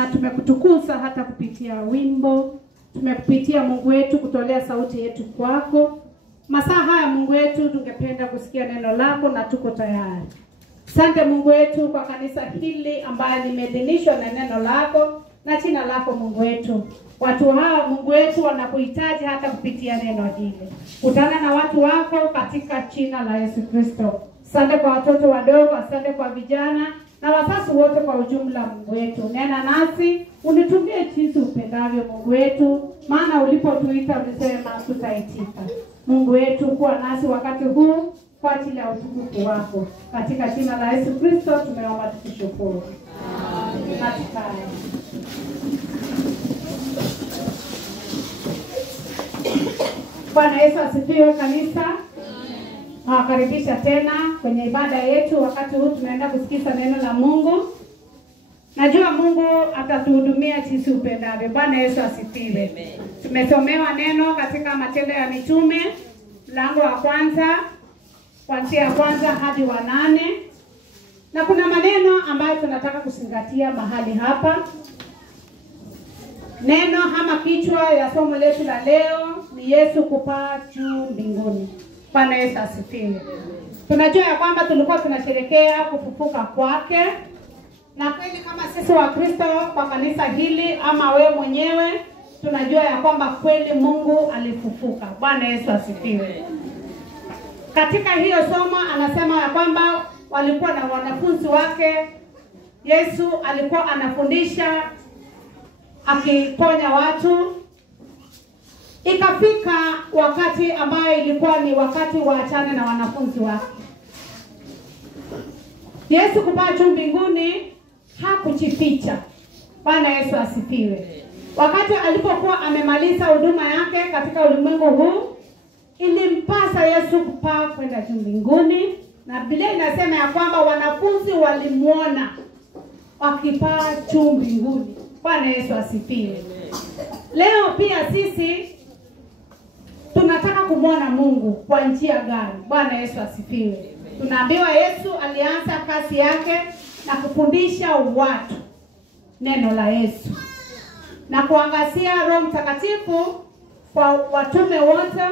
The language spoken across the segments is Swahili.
maana tumekutukuza hata kupitia wimbo, tumekupitia Mungu wetu kutolea sauti yetu kwako. Masaa haya Mungu wetu tungependa kusikia neno lako na tuko tayari. Asante Mungu wetu kwa kanisa hili ambaye limeidhinishwa na neno lako na jina lako Mungu wetu. Watu hawa Mungu wetu wanakuhitaji hata kupitia neno hili. Kutana na watu wako katika jina la Yesu Kristo. Asante kwa watoto wadogo, asante kwa vijana na wazazi wote kwa ujumla Mungu wetu. Nena nasi, unitumie jinsi upendavyo Mungu wetu, maana ulipotuita ulisema tutaitika. Mungu wetu kuwa nasi wakati huu kwa ajili ya utukufu wako. Katika jina la Yesu Kristo tumeomba tukishukuru. Amen. Bwana Yesu asifiwe kanisa. Nawakaribisha tena kwenye ibada yetu. Wakati huu tunaenda kusikiza neno la Mungu. Najua Mungu atatuhudumia jinsi upendavyo. Bwana Yesu asifiwe. Tumesomewa neno katika Matendo ya Mitume mlango wa kwanza kuanzia ya kwanza hadi wa 8. Na kuna maneno ambayo tunataka kuzingatia mahali hapa. Neno ama kichwa ya somo letu la leo ni Yesu kupaa juu mbinguni. Bwana Yesu asifiwe. Tunajua ya kwamba tulikuwa tunasherehekea kufufuka kwake. Na kweli kama sisi wa Kristo kwa kanisa hili ama wewe mwenyewe tunajua ya kwamba kweli Mungu alifufuka. Bwana Yesu asifiwe. Katika hiyo somo anasema ya kwamba walikuwa na wanafunzi wake. Yesu alikuwa anafundisha akiponya watu. Ikafika wakati ambayo ilikuwa ni wakati waachane na wanafunzi wake. Yesu kupaa juu mbinguni hakujificha. Bwana Yesu asifiwe. Wakati alipokuwa amemaliza huduma yake katika ulimwengu huu, ilimpasa Yesu kupaa kwenda juu mbinguni, na Biblia inasema ya kwamba wanafunzi walimuona akipaa juu mbinguni. Bwana Yesu asifiwe. Leo pia sisi tunataka kumwona Mungu kwa njia gani? Bwana Yesu asifiwe. Tunaambiwa Yesu alianza kazi yake na kufundisha watu neno la Yesu na kuangazia Roho Mtakatifu kwa watume wote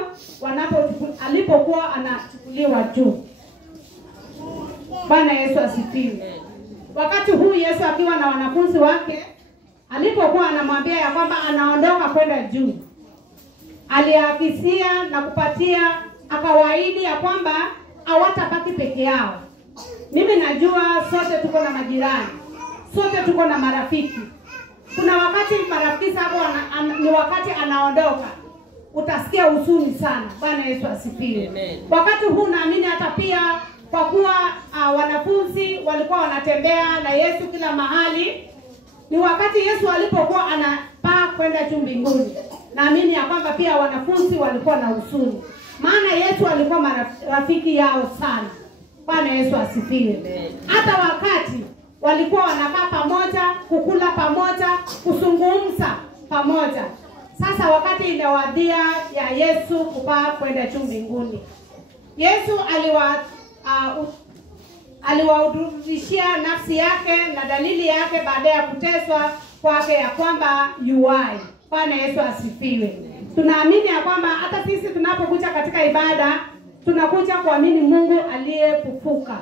alipokuwa anachukuliwa juu. Bwana Yesu asifiwe. Wakati huu Yesu akiwa na wanafunzi wake, alipokuwa anamwambia ya kwamba anaondoka kwenda juu, aliagizia na kupatia, akawaahidi ya kwamba hawatabaki peke yao. Mimi najua sote tuko na majirani, sote tuko na marafiki. Kuna wakati marafiki zako ni wakati anaondoka, utasikia huzuni sana. Bwana Yesu asifiwe. Wakati huu naamini hata pia kwa kuwa wanafunzi walikuwa wanatembea na Yesu kila mahali, ni wakati Yesu alipokuwa anapaa kwenda juu mbinguni, naamini ya kwamba pia wanafunzi walikuwa na huzuni, maana Yesu alikuwa marafiki yao sana. Bwana Yesu asifiwe. Hata wakati walikuwa wanakaa pamoja, kukula pamoja, kuzungumza pamoja. Sasa wakati inawadia ya Yesu kupaa kwenda juu mbinguni, Yesu aliwahudumishia nafsi yake na dalili yake baada ya kuteswa kwake ya kwamba yuai. Bwana Yesu asifiwe. Tunaamini ya kwamba hata sisi tunapokuja katika ibada tunakuja kuamini Mungu aliyefufuka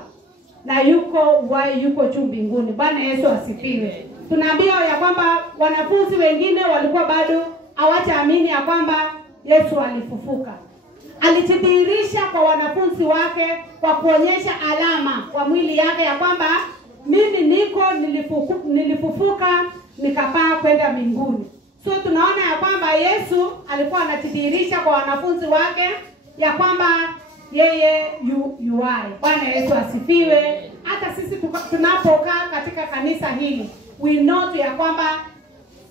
na yuko juu mbinguni. Bwana Yesu asifiwe. Tunaambiwa ya kwamba wanafunzi wengine walikuwa bado hawajaamini ya kwamba Yesu alifufuka. Alijidhihirisha kwa wanafunzi wake kwa kuonyesha alama kwa mwili yake ya kwamba mimi nilifufuka nikapaa kwenda mbinguni. So tunaona ya kwamba Yesu alikuwa anajidhihirisha kwa wanafunzi wake ya kwamba yeye yuai. Bwana Yesu asifiwe. Hata sisi tunapokaa katika kanisa hili, we know ya kwamba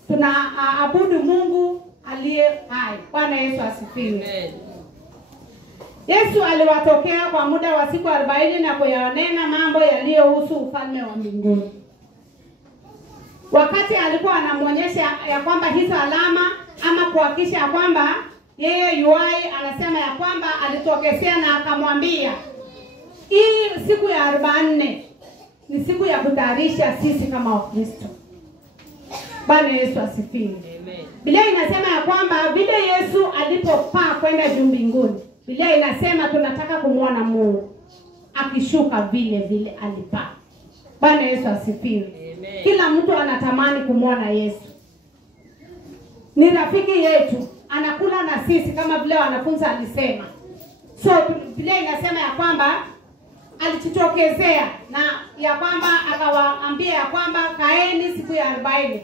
tunaabudu Mungu aliye hai. Bwana Yesu asifiwe. Yesu aliwatokea kwa muda wa siku 40 na kuyaonena mambo yaliyohusu ufalme wa mbinguni. Wakati alikuwa anamuonyesha ya kwamba hizo alama ama kuhakikisha ya kwamba yeye yuai, anasema ya kwamba alitokezea na akamwambia, hii siku ya 40 ni siku ya kutayarisha sisi kama Wakristo. Bwana Yesu asifiwe. Amen. Biblia inasema ya kwamba vile Yesu alipopaa kwenda juu mbinguni, Biblia inasema tunataka kumuona Mungu akishuka vile vile alipaa. Bwana Yesu asifiwe. Amen. Kila mtu anatamani kumuona Yesu. Ni rafiki yetu, anakula na sisi kama vile wanafunzi alisema. So Biblia inasema ya kwamba alijitokezea na ya kwamba akawaambia ya kwamba kaeni siku ya 40.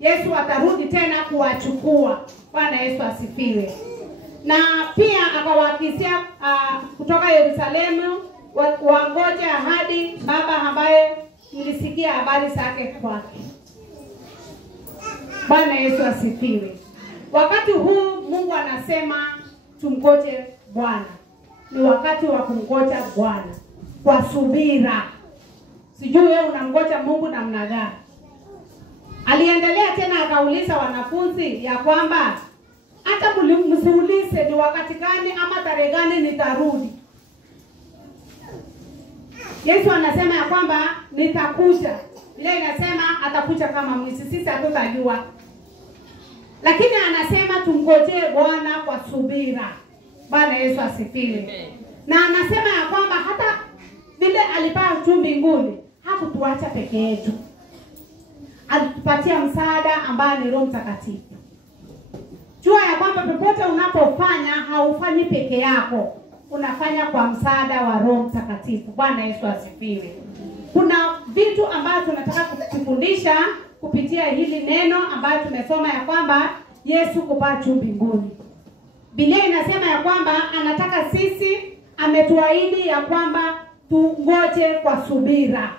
Yesu atarudi tena kuwachukua. Bwana Yesu asifiwe. Na pia akawahakikishia kutoka Yerusalemu wangoje ahadi Baba ambaye nilisikia habari zake kwake. Bwana Yesu asifiwe. Wakati huu Mungu anasema tumgoje Bwana. Ni wakati wa kumgoja Bwana kwa subira. Sijui wewe unamgoja Mungu namna gani? Aliendelea tena akauliza wanafunzi ya kwamba hata msiulize ni wakati gani ama tarehe gani nitarudi. Yesu anasema ya kwamba nitakuja. Ile inasema atakuja kama mwizi, sisi hatutajua. Lakini anasema tumgojee Bwana kwa subira. Bwana Yesu asifiwe. Na anasema ya kwamba hata vile alipaa juu mbinguni, hakutuacha peke yetu. Alitupatia msaada ambaye ni Roho Mtakatifu. Jua ya kwamba popote unapofanya haufanyi peke yako, unafanya kwa msaada wa Roho Mtakatifu. Bwana Yesu asifiwe. Kuna vitu ambavyo tunataka kufundisha kupitia hili neno ambayo tumesoma ya kwamba Yesu kupaa juu mbinguni. Biblia inasema ya kwamba anataka sisi, ametuahidi ya kwamba tungoje kwa subira.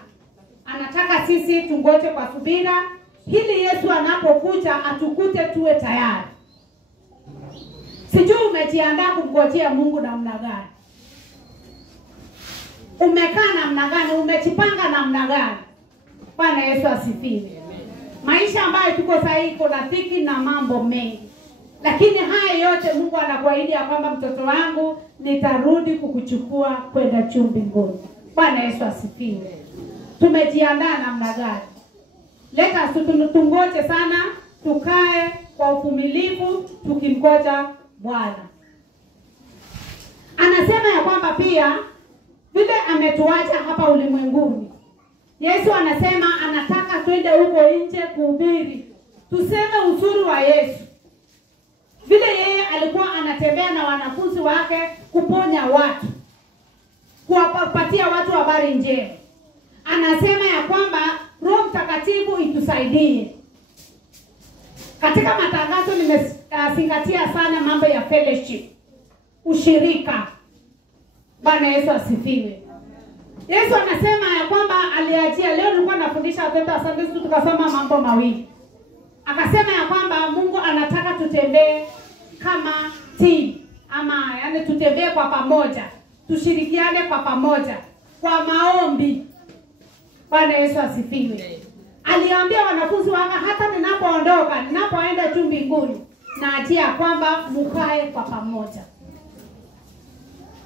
Anataka sisi tungoje kwa subira ili Yesu anapokuja atukute tuwe tayari. Sijui umejiandaa kumgojea Mungu namna gani? Umekaa namna gani? Umejipanga namna gani? Bwana Yesu asifiwe. Maisha ambayo tuko sasa hivi kuna dhiki na mambo mengi. Lakini haya yote Mungu anakuahidi ya kwamba mtoto wangu nitarudi kukuchukua kwenda juu mbinguni. Bwana Yesu asifiwe. Tumejiandaa namna gani? Leta tungoje sana, tukae kwa uvumilivu tukimgoja Bwana. Anasema ya kwamba pia vile ametuacha hapa ulimwenguni, Yesu anasema anataka twende huko nje kuhubiri. Tuseme uzuri wa Yesu. Vile yeye alikuwa anatembea na wanafunzi wake kuponya watu, kuwapatia watu habari njema. Anasema ya kwamba Roho Mtakatifu itusaidie. Katika matangazo nimezingatia sana mambo ya fellowship, ushirika. Bwana Yesu asifiwe. Yesu anasema ya kwamba aliachia, leo nilikuwa nafundisha watoto wa Sunday School tukasoma mambo mawili. Akasema ya kwamba Mungu anataka tutembee kama team, ama yani tutembee kwa pamoja, tushirikiane kwa pamoja kwa maombi. Bwana Yesu asifiwe. Aliambia wanafunzi wake hata ninapoondoka, ninapoenda juu mbinguni, naachia kwamba mkae kwa pamoja.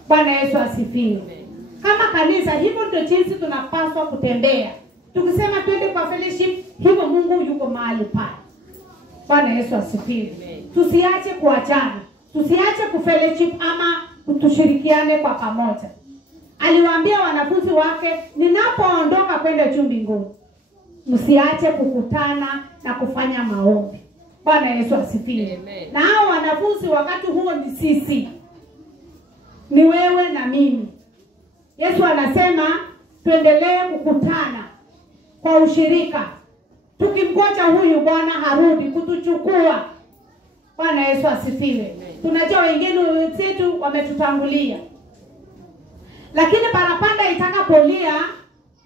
Bwana Yesu asifiwe. Kama kanisa hivyo ndio jinsi tunapaswa kutembea. Tukisema twende kwa fellowship, hivyo Mungu yuko mahali pale. Bwana Yesu asifiwe. Tusiache kuachana. Tusiache kufellowship ama tushirikiane kwa pamoja. Aliwaambia wanafunzi wake, ninapoondoka kwenda juu mbinguni, msiache kukutana na kufanya maombi. Bwana Yesu asifiwe. Na hao wanafunzi wakati huo ni sisi. Ni wewe na mimi. Yesu anasema tuendelee kukutana kwa ushirika, tukimgoja huyu Bwana harudi kutuchukua. Bwana Yesu asifiwe. Tunajua wengine wetu wametutangulia, lakini parapanda itakapolia,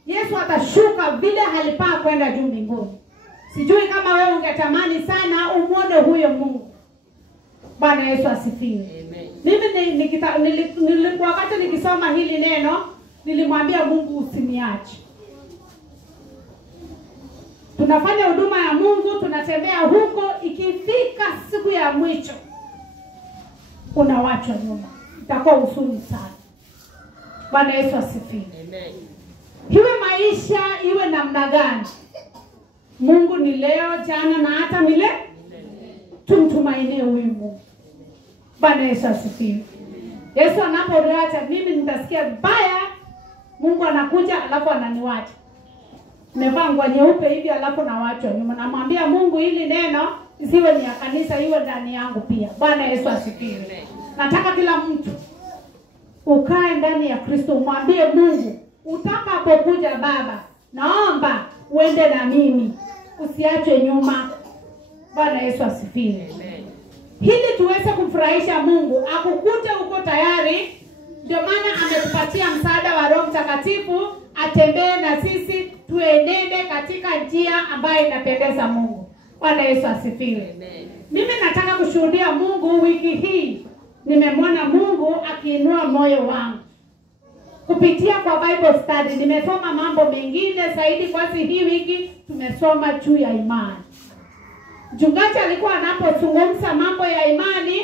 Yesu atashuka vile alipaa kwenda juu mbinguni. Sijui kama wewe ungetamani sana umuone huyo Mungu. Bwana Yesu asifiwe. Mimi wakati nikisoma hili neno, nilimwambia Mungu usiniache. Tunafanya huduma ya Mungu, tunatembea huko, ikifika siku ya mwisho unawachwa nyuma. Itakuwa huzuni sana. Bwana Yesu asifiwe. Amen. Iwe maisha iwe namna gani, Mungu ni leo, jana na hata milele. Tumtumainie huyu Mungu. Bwana Yesu asifiwe. Yesu anapoacha mimi nitasikia vibaya. Mungu anakuja alafu ananiwacha. Nimevaa nguo nyeupe hivi alafu nawaachwa nyuma. Namwambia Mungu hili neno isiwe ni ya kanisa, iwe ndani yangu pia. Bwana Yesu asifiwe. Nataka kila mtu ukae ndani ya Kristo, umwambie Mungu, utakapokuja Baba, naomba uende na mimi. Usiachwe nyuma. Bwana Yesu asifiwe. Hili tuweze kumfurahisha Mungu, akukute uko tayari. Ndio maana ametupatia msaada wa Roho Mtakatifu atembee na sisi tuenende katika njia ambayo inapendeza Mungu. Bwana Yesu asifiwe. Mimi nataka kushuhudia Mungu wiki hii. Nimemwona Mungu akiinua moyo wangu. Kupitia kwa Bible study nimesoma mambo mengine zaidi. Kwa hii wiki tumesoma juu ya imani. Mchungaji alikuwa anapozungumza mambo ya imani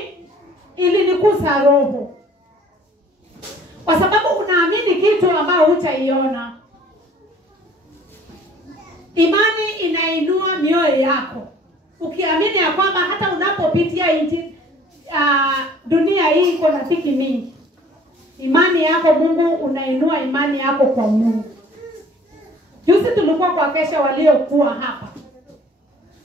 ilinigusa roho. Kwa sababu unaamini kitu ambao hutaiona. Imani inainua mioyo yako. Ukiamini ya kwamba hata unapopitia dunia hii iko na dhiki mingi, imani yako Mungu unainua imani yako kwa Mungu. Juzi tulikuwa kwa kesha waliokuwa hapa.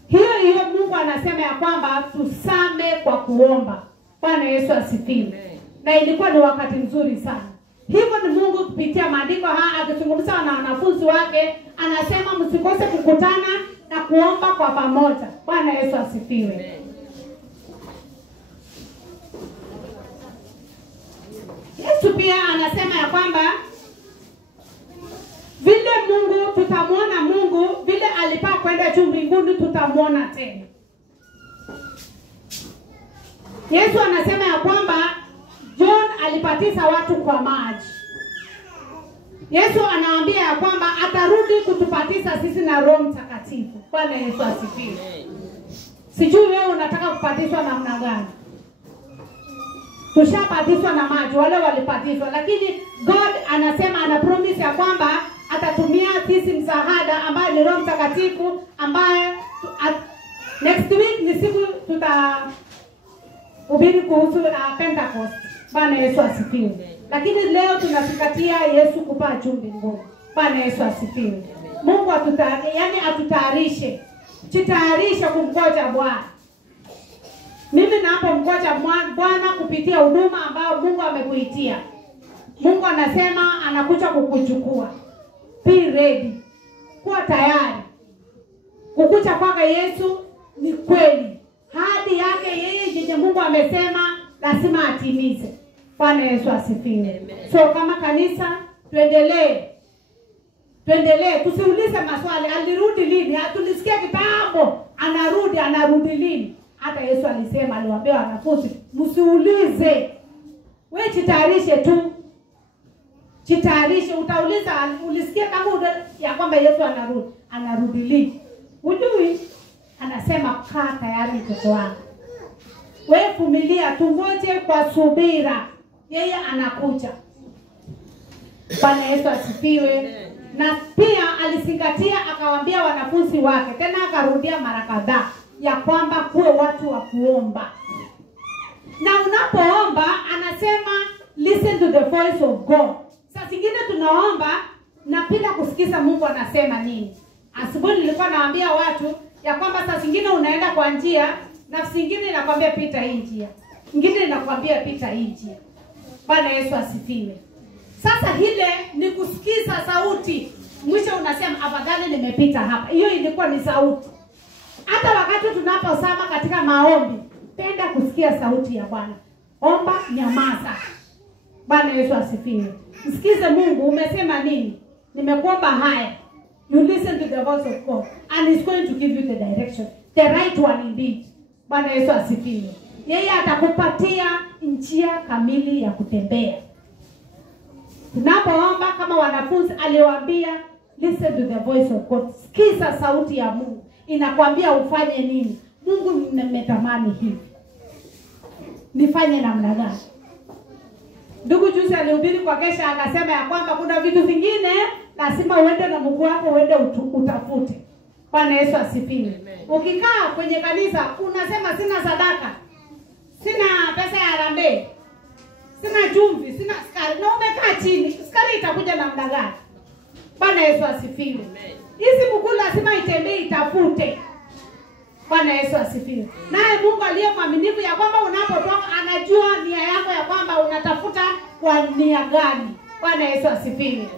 Hiyo Mungu anasema ya kwamba tusame kwa kuomba. Bwana Yesu asifiwe. Na ilikuwa ni wakati mzuri sana. Hivyo ni Mungu kupitia maandiko haya akizungumza na wanafunzi wake, anasema msikose kukutana na kuomba kwa pamoja. Bwana Yesu asifiwe. Yesu pia anasema ya kwamba vile Mungu tutamuona Mungu, vile alipaa kwenda juu mbinguni tutamuona tena. Yesu anasema ya kwamba John alibatiza watu kwa maji. Yesu anawaambia ya kwamba atarudi kutubatiza sisi na Roho Mtakatifu. Bwana Yesu asifiwe. Sijui wewe unataka kubatizwa namna gani? Tushabatizwa na maji, wale walibatizwa, lakini God anasema, ana promise ya kwamba atatumia sisi msaada ambaye ni Roho Mtakatifu, ambaye next week ni siku tutahubiri kuhusu Pentecost. Bwana Yesu asifiwe. Lakini leo tunasikatia Yesu kupaa juu mbinguni. Bwana Yesu asifiwe. Mungu atutayarishe. Jitayarishe kumgoja Bwana. Mimi napomgoja Bwana kupitia huduma ambayo Mungu amekuitia. Mungu anasema anakuja kukuchukua. Be ready. Kuwa tayari. Kukuja kwake Yesu ni kweli. Hadi yake yeye ndiye Mungu amesema lazima atimize. Bwana Yesu asifiwe. So kama kanisa tuendelee. Tusiulize maswali, alirudi lini? Tulisikia kitambo anarudi lini? Hata Yesu alisema, aliwaambia wanafunzi, msiulize. Wewe jitayarishe tu. Jitayarishe, utauliza ulisikia kama ya kwamba Yesu anarudi lini? Ujui? Anasema kaa tayari mtoto wangu. Wewe vumilia, tungoje kwa subira. Yeye anakuja. Bwana Yesu asifiwe. Na pia alizingatia akawaambia wanafunzi wake, tena akarudia mara kadhaa, ya kwamba kuwe watu wa kuomba. Na unapoomba anasema listen to the voice of God. Sasa zingine tunaomba na bila kusikiza Mungu anasema nini. Asubuhi nilikuwa naambia watu ya kwamba sasa zingine unaenda kwa njia, nafsi nyingine inakwambia pita hii njia, nyingine inakwambia pita hii njia. Bwana Yesu asifiwe. Sasa hile ni kusikiza sauti. Mwisho unasema afadhali nimepita hapa. Hiyo ilikuwa ni sauti. Hata wakati tunaposama katika maombi, penda kusikia sauti ya Bwana. Omba, nyamaza. Bwana Yesu asifiwe. Msikize Mungu, umesema nini? Nimekuomba haya. You listen to the voice of God and he's going to give you the direction. The right one indeed. Bwana Yesu asifiwe. Yeye atakupatia njia kamili ya kutembea. Tunapoomba kama wanafunzi aliwaambia listen to the voice of God. Sikiza sauti ya Mungu. Inakwambia ufanye nini? Mungu nimetamani hivi. Nifanye namna gani? Ndugu juzi alihubiri kwa kesha akasema ya kwamba kuna vitu vingine lazima uende na Mungu wako uende utafute. Bwana Yesu asifiwe. Ukikaa kwenye kanisa unasema sina sadaka, sina pesa ya harambee, sina chumvi, sina sukari, na umekaa chini, sukari itakuja namna gani? Bwana Yesu asifiwe. Hizi mkuu lazima itembee, itafute. Bwana Yesu asifiwe. Naye Mungu aliye mwaminifu ya kwamba unapotoka anajua nia yako ya kwamba unatafuta kwa nia gani. Bwana Yesu asifiwe.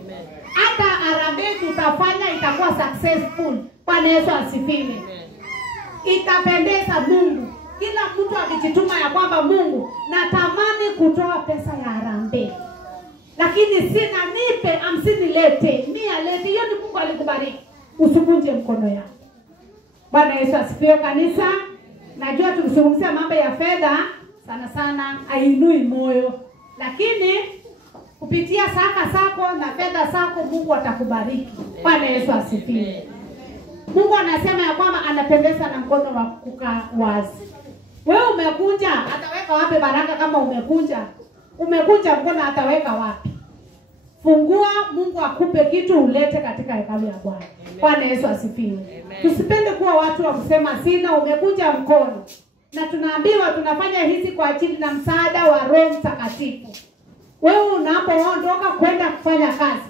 Hata harambee tutafanya itakuwa successful. Bwana Yesu asifiwe. Itapendeza Mungu. Kila mtu akijituma ya kwamba Mungu natamani kutoa pesa ya harambee, lakini sina, nipe 50 lete, 100 lete. Hiyo ni Mungu alikubariki. Usikunje mkono yako. Bwana Yesu asifiwe kanisa. Najua tukizungumzia mambo ya fedha sana sana hainui moyo, lakini kupitia saka zako na fedha zako Mungu atakubariki. Bwana Yesu asifiwe. Mungu anasema ya kwamba anapendeza na mkono wa kukaa wazi. Wewe umekunja, ataweka wapi baraka kama umekunja? Umekunja mkono, ataweka wapi? Fungua, Mungu akupe kitu ulete katika hekalu ya Bwana. Bwana Yesu asifiwe. Tusipende kuwa watu wa kusema sina, umekunja mkono. Na tunaambiwa tunafanya hizi kwa ajili na msaada wa Roho Mtakatifu. Wewe unapoondoka kwenda kufanya kazi,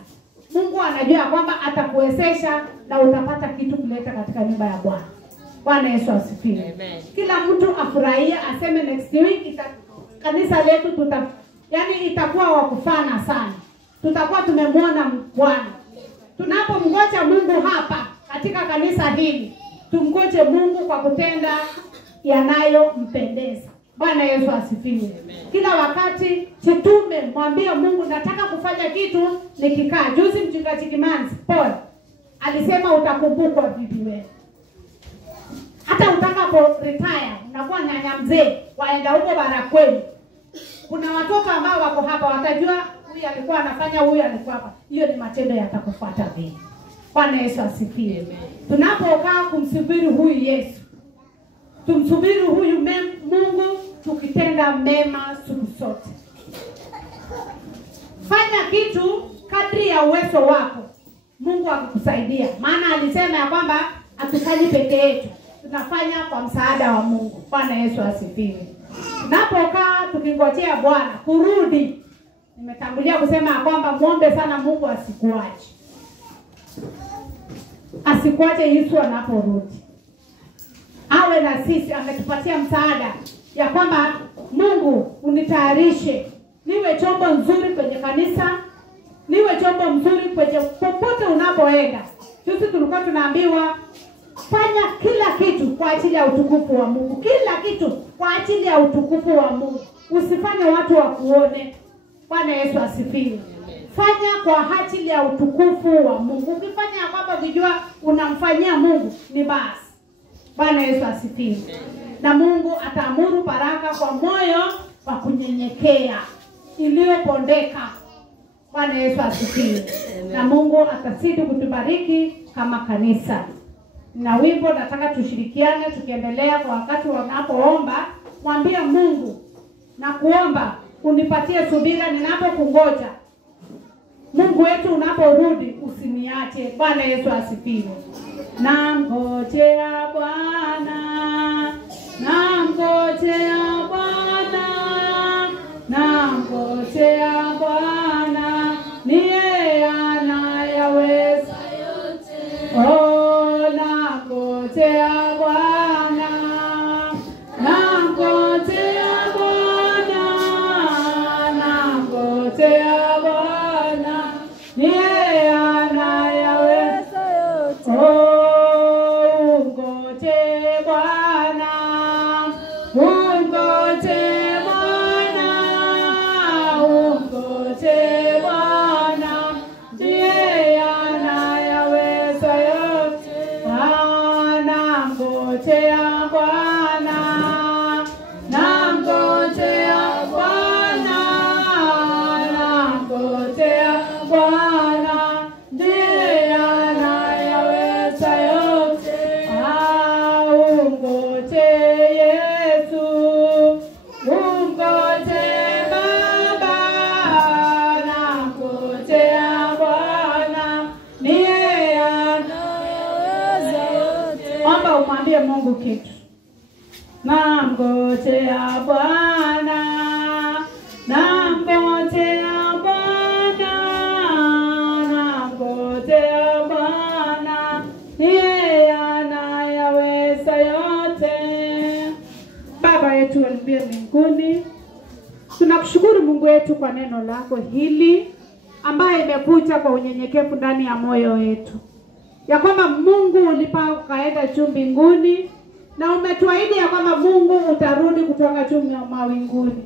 Mungu anajua kwamba atakuwezesha na utapata kitu kuleta katika nyumba ya Bwana. Bwana Yesu asifiwe. Kila mtu afurahie, aseme next week kanisa letu yani itakuwa wakufana sana. Tutakuwa tumemwona Bwana. Tunapomngoja Mungu hapa katika kanisa hili, tumngoje Mungu kwa kutenda yanayompendeza. Bwana Yesu asifiwe. Kila wakati jitume, mwambie Mungu nataka kufanya kitu nikikaa. Juzi mchungaji Kimanzi Paul alisema utakumbukwa bibi wewe. Hata utakapo retire, unakuwa nyanya mzee, waenda huko Barakweni. Kuna watoto ambao wako hapa watajua huyu alikuwa anafanya, huyu alikuwa hapa. Hiyo ni matendo yatakufuata wewe. Bwana Yesu asifiwe. Tunapokaa kumsubiri huyu Yesu, tumsubiri huyu Mungu tukitenda mema siku zote. Fanya kitu kadri ya uwezo wako, Mungu akukusaidia. Maana alisema ya kwamba hatufanyi peke yetu, tunafanya kwa msaada wa Mungu. Bwana Yesu asifiwe. Tunapokaa tukingojea Bwana kurudi, nimetangulia kusema ya kwamba muombe sana Mungu asikuache. Asikuache Yesu anaporudi. Awe na sisi, ametupatia msaada ya kwamba Mungu unitayarishe niwe chombo nzuri kwenye kanisa, niwe chombo mzuri kwenye popote unapoenda. Sisi tulikuwa tunaambiwa fanya kila kitu kwa ajili ya utukufu wa Mungu. Kila kitu kwa ajili ya utukufu wa Mungu. Usifanye watu wakuone. Bwana Yesu asifiwe. Fanya kwa ajili ya utukufu wa Mungu. Ukifanya ya kwamba ukijua unamfanyia Mungu ni basi. Bwana Yesu asifiwe. Na Mungu ataamuru baraka kwa moyo wa kunyenyekea iliyopondeka. Bwana Yesu asifiwe. Na Mungu atazidi kutubariki kama kanisa. Na wimbo nataka tushirikiane tukiendelea kwa wakati wanapoomba, mwambie Mungu na kuomba unipatie subira ninapokungoja. Mungu wetu unaporudi usiniache. Bwana Yesu asifiwe. Namngojea Bwana, namngojea Bwana, namngojea Bwana, ni yeye anayeweza yote. Oh, namngojea Bwana, namngojea Bwana, namngojea Bwana, ni yeye anayeweza yote. Oh, ungoje Bwana, ungoje Bwana, ungoje Bwana, ndiye anayeweza yote. Namngojea Bwana, namngojea Bwana, namngojea Bwana, ndiye anayeweza yote. Ungoje Yesu, ungoje Baba, namngojea Bwana, ndiye anayeweza yote. Mungu kitu. Namngojea Bwana, namngojea Bwana, namngojea Bwana, yeye anayaweza yote. Baba yetu aliye mbinguni, tunakushukuru Mungu wetu kwa neno lako hili ambaye imekuja kwa unyenyekevu ndani ya moyo wetu. Ya kwamba Mungu ulipaa ukaenda juu mbinguni, na umetuahidi ya kwamba Mungu utarudi kutoka juu mawinguni.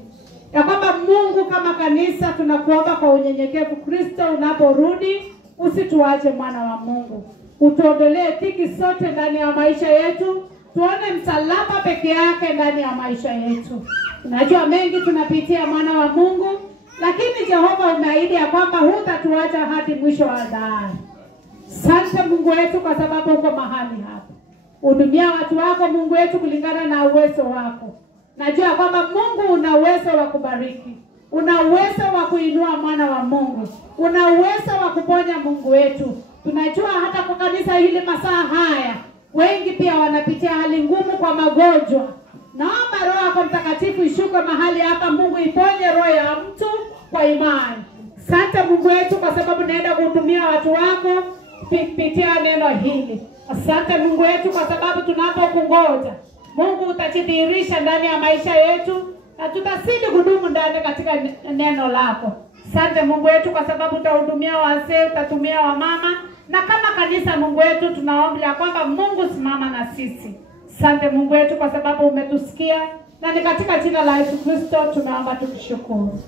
Ya kwamba Mungu kama kanisa tunakuomba kwa unyenyekevu, Kristo unaporudi usituache mwana wa Mungu. Utuondolee dhiki sote ndani ya maisha yetu. Tuone msalaba peke yake ndani ya maisha yetu. Unajua mengi tunapitia mwana wa Mungu, lakini Jehova umeahidi ya kwamba hutatuacha hadi mwisho wa dahari. Asante Mungu wetu kwa sababu uko mahali hapa. Hudumia watu wako Mungu wetu kulingana na uwezo wako. Najua kwamba Mungu una uwezo wa kubariki. Una uwezo wa kuinua mwana wa Mungu. Una uwezo wa kuponya Mungu wetu. Tunajua hata kwa kanisa hili masaa haya, wengi pia wanapitia hali ngumu kwa magonjwa. Naomba Roho yako Mtakatifu ishuke mahali hapa Mungu, iponye roho ya mtu kwa imani. Asante Mungu wetu kwa sababu naenda kuhudumia watu wako kupitia neno hili. Asante Mungu wetu kwa sababu tunapokungoja Mungu utajidhihirisha ndani ya maisha yetu, na tutazidi kudumu ndani katika neno lako. Asante Mungu wetu kwa sababu utahudumia wazee, utatumia wamama, na kama kanisa Mungu wetu tunaomba ya kwamba Mungu simama na sisi. Asante Mungu wetu kwa sababu umetusikia, na ni katika jina la Yesu Kristo tunaomba tukishukuru.